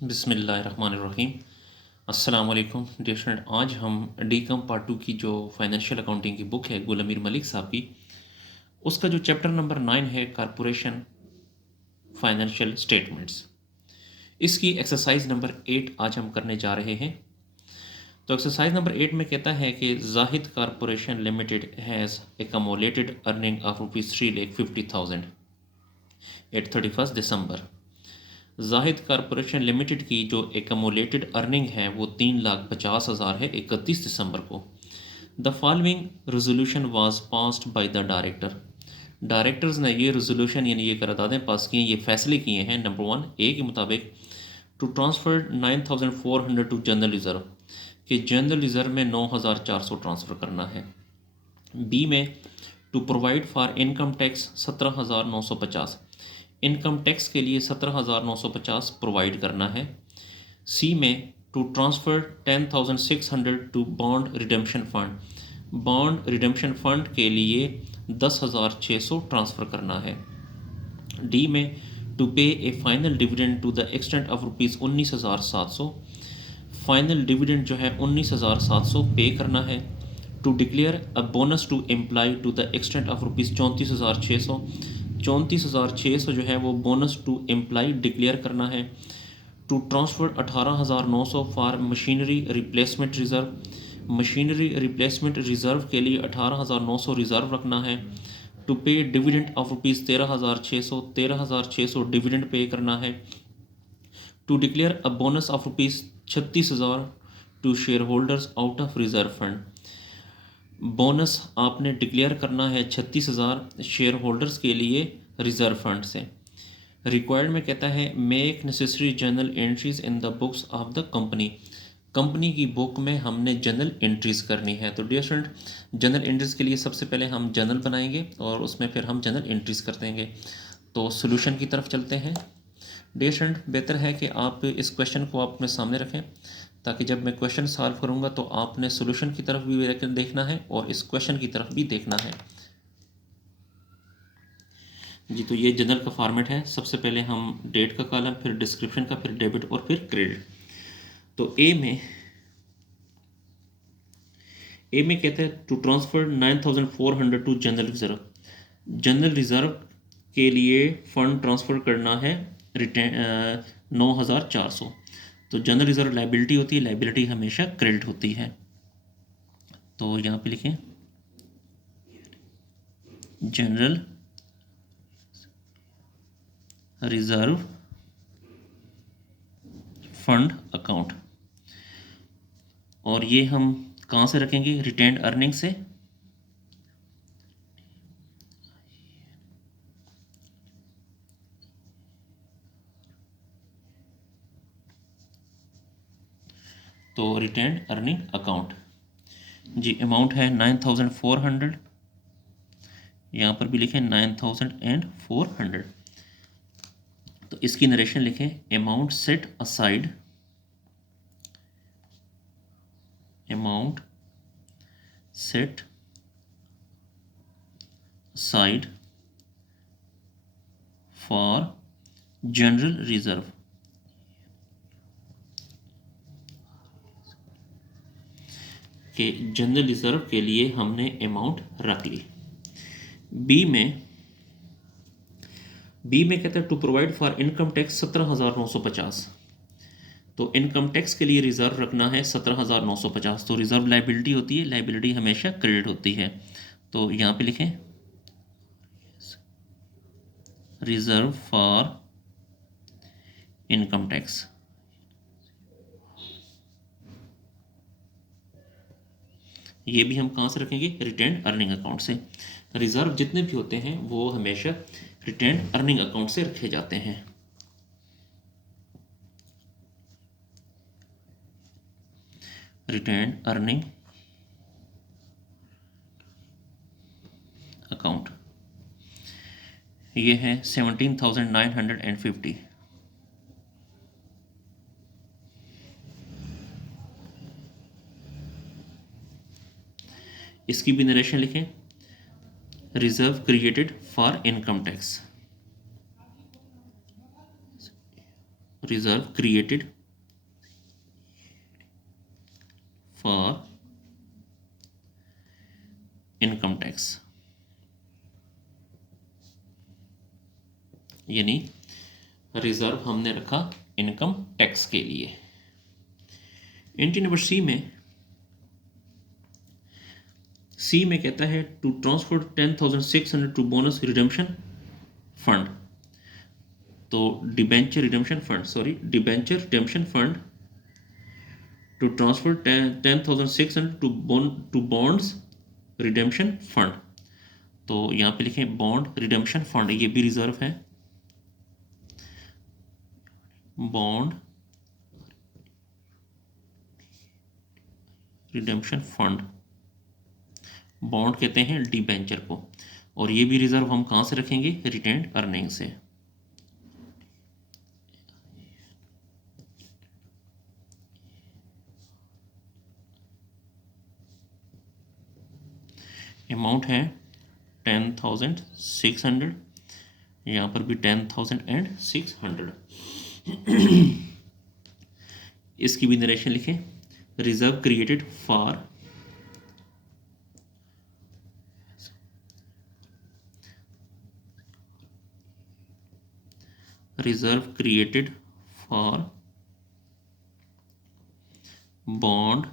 बिस्मिल्लाहिर्रहमानिर्रहीम। अस्सलाम वालेकुम डियर स्टूडेंट। आज हम डीकम पार्ट 2 की जो फाइनेंशियल अकाउंटिंग की बुक है गुल अमीर मलिक साहब की, उसका जो चैप्टर नंबर 9 है कारपोरेशन फाइनेंशियल स्टेटमेंट्स, इसकी एक्सरसाइज नंबर 8 आज हम करने जा रहे हैं। तो एक्सरसाइज नंबर 8 में कहता है कि Zahid corporation limited has accumulated earning of ₹3,50,000 at 31 December. Zahid corporation limited की जो एकमोलेटेड अर्निंग है वो 3,50,000 है 31 दिसंबर को। The following resolution was passed by the director. Directors ने ये रेजोल्यूशन यानी ये करारदादें पास की हैं, ये फैसले किए हैं। नंबर 1 ए के मुताबिक to transfer 9,400 to general reserve, कि जनरल रिज़र्व में 9,400 ट्रांसफ़र करना है। बी में to provide for income tax 17,950, income tax के लिए 17,950 प्रोवाइड करना है। सी में to transfer 10,600 to bond redemption fund, bond redemption fund के लिए 10,600 ट्रांसफ़र करना है। डी में to pay a final dividend to the extent of ₹19,700, final dividend जो है 19,700 पे करना है। To declare a bonus to employ to the extent of ₹34,600, 34,600 जो है वो बोनस टू एम्प्लॉय डिक्लेयर करना है। To transfer 18,900 for machinery replacement reserve, machinery replacement reserve के लिए 18,900 रिज़र्व रखना है। टू पे डिविडेंड ऑफ ₹13,600, 13,600 डिविडेंड पे करना है। To declare a bonus of ₹36,000 to shareholders out of reserve fund, bonus आपने डिक्लेयर करना है 36,000 शेयर होल्डर्स के लिए रिज़र्व फंड से। रिक्वायर्ड में कहता है make necessary general entries in the books of the company, company की बुक में हमने जनरल एंट्रीज़ करनी है। तो डियर स्टूडेंट, जनरल एंट्रीज़ के लिए सबसे पहले हम जनरल बनाएंगे और उसमें फिर हम जनरल एंट्रीज़ कर देंगे। तो सोल्यूशन की तरफ चलते हैं। डियर स्टूडेंट, बेहतर है कि आप इस क्वेश्चन को आप अपने सामने रखें, ताकि जब मैं क्वेश्चन सॉल्व करूंगा तो आपने सोल्यूशन की तरफ भी देखना है और इस क्वेश्चन की तरफ भी देखना है जी। तो ये जनरल का फॉर्मेट है। सबसे पहले हम डेट का कॉलम, फिर डिस्क्रिप्शन का, फिर डेबिट और फिर क्रेडिट। तो ए में कहते हैं to transfer 9,400 to general reserve, general reserve के लिए फ़ंड ट्रांसफ़र करना है रिटेन 9,400। तो जनरल रिज़र्व लाइबिलिटी होती है, लाइबिलिटी हमेशा क्रेडिट होती है। तो यहाँ पे लिखें जनरल रिज़र्व फंड अकाउंट, और ये हम कहाँ से रखेंगे? रिटेन्ड अर्निंग से। तो रिटेन्ड अर्निंग अकाउंट जी, अमाउंट है 9,400, यहाँ पर भी लिखें 9,400। तो इसकी नरेशन लिखें amount set aside, amount set aside for general reserve, के जनरल रिजर्व के लिए हमने अमाउंट रख ली। बी में कहते हैं to provide for income tax 17,950, तो इनकम टैक्स के लिए रिज़र्व रखना है 17,950। तो रिज़र्व लाइबिलिटी होती है, लाइबिलिटी हमेशा क्रेडिट होती है। तो यहाँ पे लिखें रिज़र्व फॉर इनकम टैक्स। ये भी हम कहाँ से रखेंगे? रिटेन्ड अर्निंग अकाउंट से। रिज़र्व जितने भी होते हैं वो हमेशा रिटेन्ड अर्निंग अकाउंट से रखे जाते हैं। रिटेन्ड अर्निंग अकाउंट ये है 17,950। इसकी भी नरेशन लिखें reserve created for income tax. Reserve created for income tax, यानी रिजर्व हमने रखा इनकम टैक्स के लिए। एंट्री नंबर सी में कहता है to transfer 10,600 to bonus redemption fund. तो debenture redemption fund to transfer 10,600 to bonds redemption fund. तो यहाँ पे लिखें बॉन्ड रिडेम्पशन फंड, ये भी रिजर्व है। बॉन्ड रिडेम्पशन फंड, बॉन्ड कहते हैं डिबेंचर को, और ये भी रिजर्व हम कहाँ से रखेंगे? रिटेन्ड अर्निंग से। अमाउंट है 10,600, यहाँ पर भी 10,600। इसकी भी नरेशन लिखें, reserve created for bond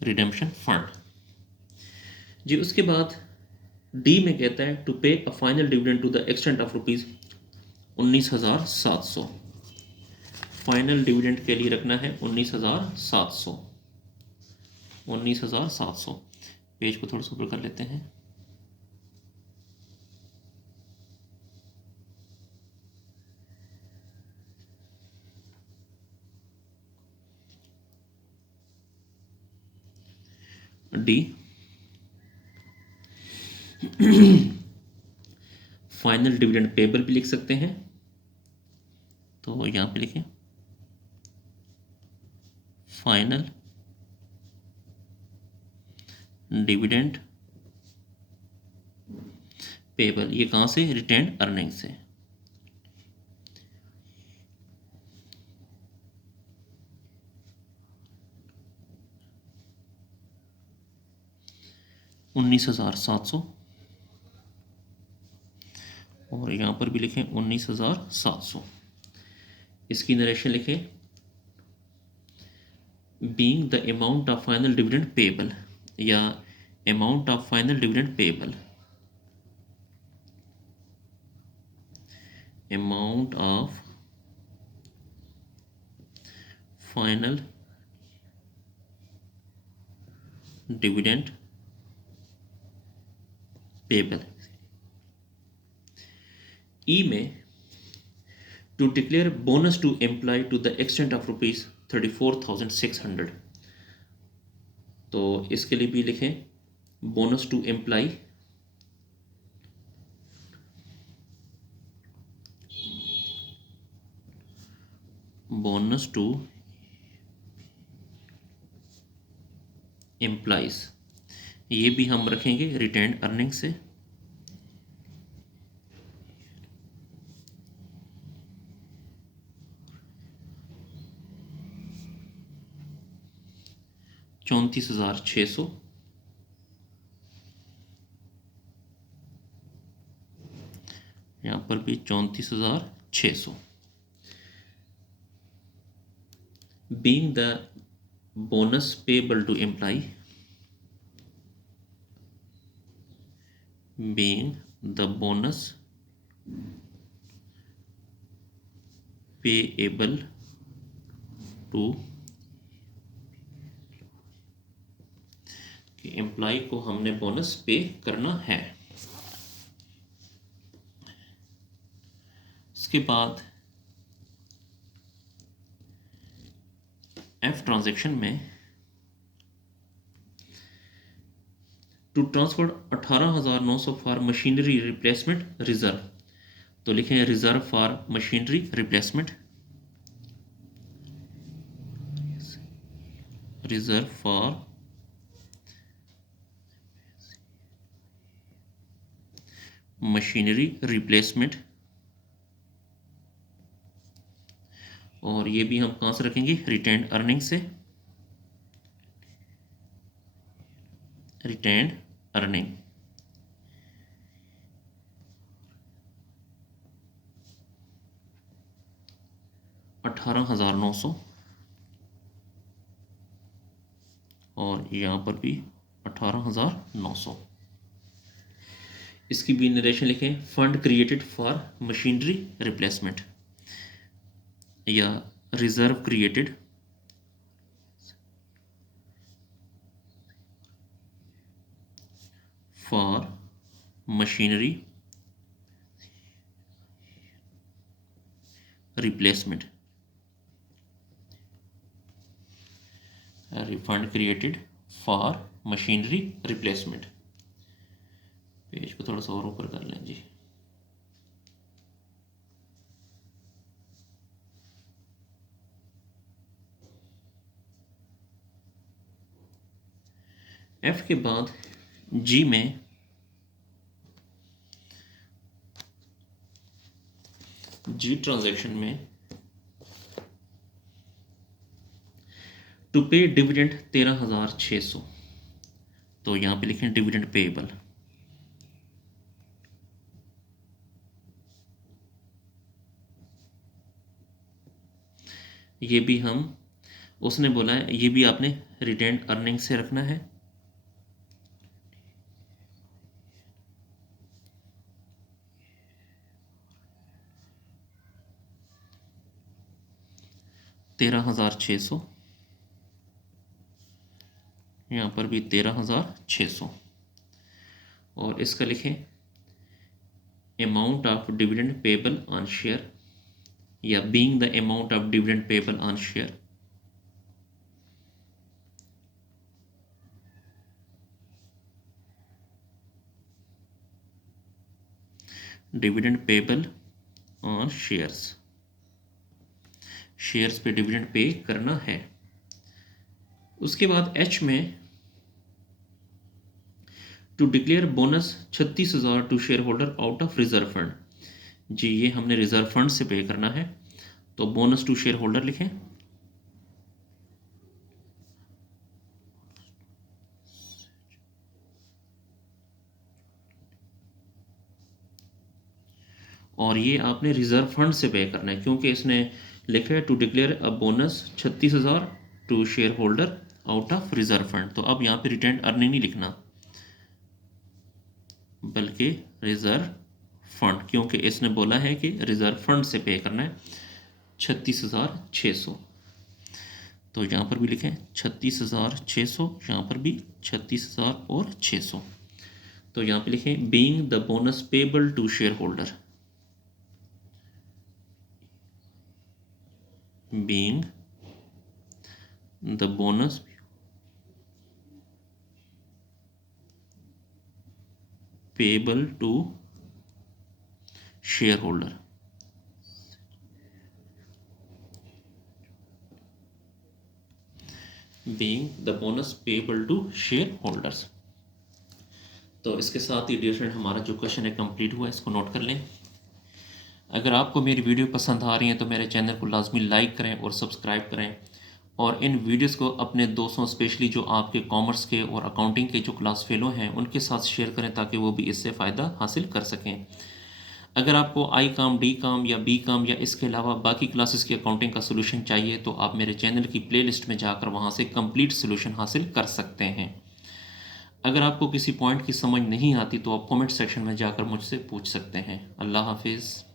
redemption fund. जी उसके बाद डी में कहता है to pay a final dividend to the extent of rupees 19,700। Final dividend के लिए रखना है 19,700। 19,700। पेज को थोड़ा सा ऊपर कर लेते हैं। डी फाइनल डिविडेंड पेबल भी लिख सकते हैं, तो यहाँ पे लिखें फाइनल डिविडेंड पेबल। ये कहाँ से? रिटेन्ड अर्निंग से। $19,700, और यहाँ पर भी लिखें 19,700। इसकी नरेशन लिखें being the amount of final dividend payable, या amount of final dividend payable, amount of final dividend payable. E में to declare bonus to employ to the extent of ₹34,600। तो इसके लिए भी लिखें bonus to employ, bonus to employees, ये भी हम रखेंगे रिटेन्ड अर्निंग से। $34,600, यहाँ पर भी 34,600। Being the bonus payable to employ, being the bonus payable to कि एम्प्लॉय को हमने बोनस पे करना है। इसके बाद एफ ट्रांजैक्शन में to transfer 18,900 for machinery replacement reserve. तो लिखें reserve for machinery replacement, reserve for machinery replacement, और ये भी हम कहाँ से रखेंगे, रिटेन्ड अर्निंग से, रिटेन्ड अर्निंग। $18,900, और यहाँ पर भी 18,900। इसकी भी नरेशन लिखें, fund created for machinery replacement, या reserve created for machinery replacement, fund created for machinery replacement. Page को थोड़ा सा और ऊपर कर लें जी। एफ के बाद जी में जी ट्रांजैक्शन में टू पे डिविडेंड 13,600, तो यहाँ पे लिखें डिविडेंड पेएबल। ये भी हम, उसने बोला है ये भी आपने रिटेन्ड अर्निंग से रखना है। $13,600, यहाँ पर भी 13,600, और इसका लिखें amount of dividend payable on share, या being the amount of dividend payable on share. Dividend payable on shares, shares पे डिविडेंड पे करना है। उसके बाद एच में to declare bonus 36,000 to share holder out of reserve fund, जी ये हमने रिजर्व फंड से पे करना है, तो बोनस टू शेयर होल्डर लिखें। और ये आपने रिजर्व फंड से पे करना है, क्योंकि इसने लिखा है to declare a bonus 36,000 to share holder out of reserve fund. तो अब यहाँ पे रिटेन्ड अर्निंग नहीं लिखना, बल्कि रिजर्व फंड, क्योंकि इसने बोला है कि रिजर्व फंड से पे करना है 36,600। तो यहाँ पर भी लिखें 36,600, यहाँ पर भी 36,600। तो यहाँ पे लिखें being the bonus payable to share holder, being the bonus payable to share holder, being the bonus payable to shareholders. तो इसके साथ ही डियर फ्रेंड हमारा जो क्वेश्चन है कंप्लीट हुआ है, इसको नोट कर लें। अगर आपको मेरी वीडियो पसंद आ रही है तो मेरे चैनल को लाजमी लाइक करें और सब्सक्राइब करें, और इन वीडियोस को अपने दोस्तों स्पेशली जो आपके कॉमर्स के और अकाउंटिंग के जो क्लास फेलो हैं उनके साथ शेयर करें, ताकि वो भी इससे फ़ायदा हासिल कर सकें। अगर आपको आई काम, डी काम या बी काम या इसके अलावा बाकी क्लासेस की अकाउंटिंग का सोल्यूशन चाहिए, तो आप मेरे चैनल की प्लेलिस्ट में जाकर वहाँ से कंप्लीट सोल्यूशन हासिल कर सकते हैं। अगर आपको किसी पॉइंट की समझ नहीं आती तो आप कमेंट सेक्शन में जाकर मुझसे पूछ सकते हैं। अल्लाह हाफिज़।